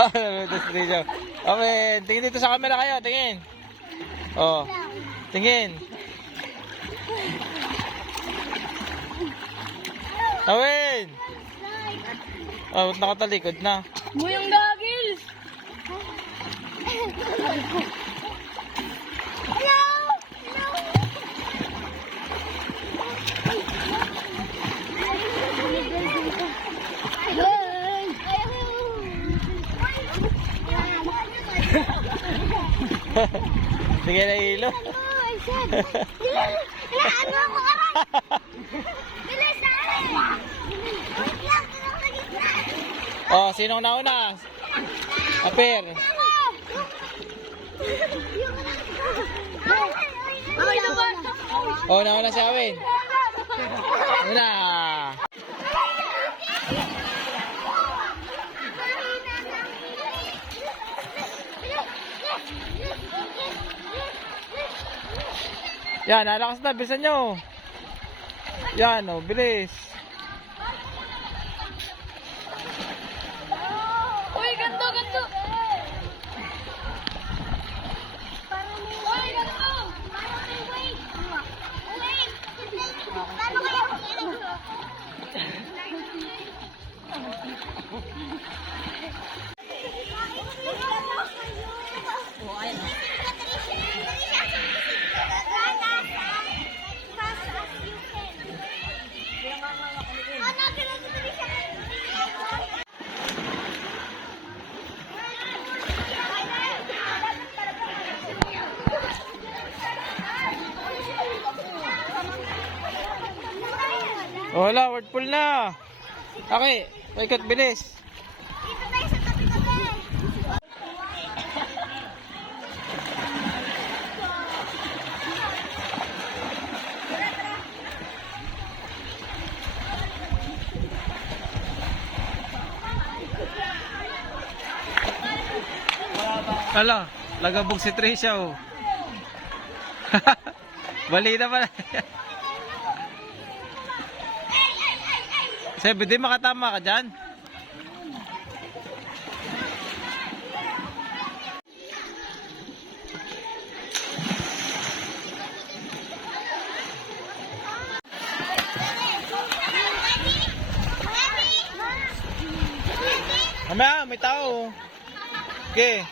Amen, tingin dito sa camera kayo, tingin. Oh, tingin. Amen. Oh, nakatalikod na. Muyang goggles! Hello! Sige na ilo. Ano ako aray? Bilis na aray! Oh, sinong nauna? Apir. Oh, nauna si Awin. Una. Yan, nalakas na, bilisan nyo. Yan, oh, bilis. Uy, ganto, ganto! Uy, ganto! Wait! Wait! Paano kaya Wala, word full na. Okay, paikot, bilis. dito tayo sa tabi-tabi? Ala, lagabog si Tricia, oh. Bali na pala. Sabi, di makatama ka dyan. Mamaya, may tao. Okay.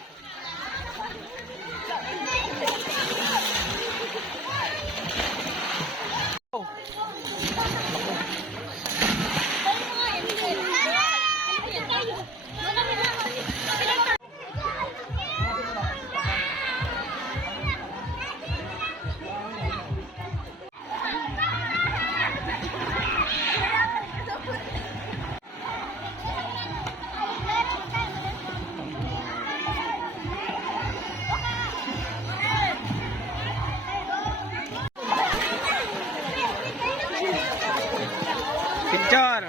Picture.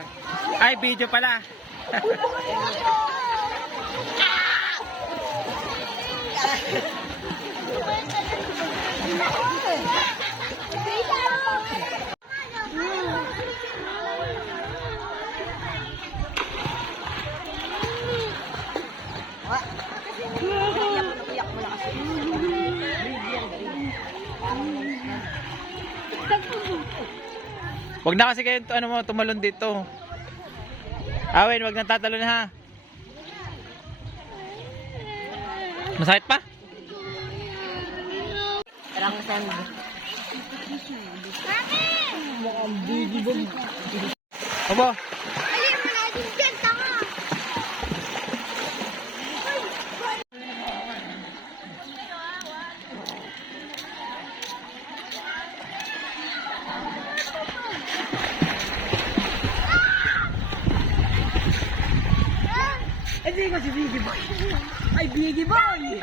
Ay, video pala. Wag na kasi kayo tumalon dito. Awin, wag nang tatalon ha. Masakit pa? Tarang sand. Opo. Alin mo na, dyan, tanga! Hindi ko si Biggie Boy. Ay, Biggie Boy!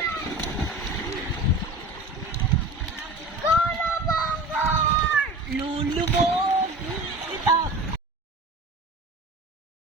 Kolobongor! Lulu Boy!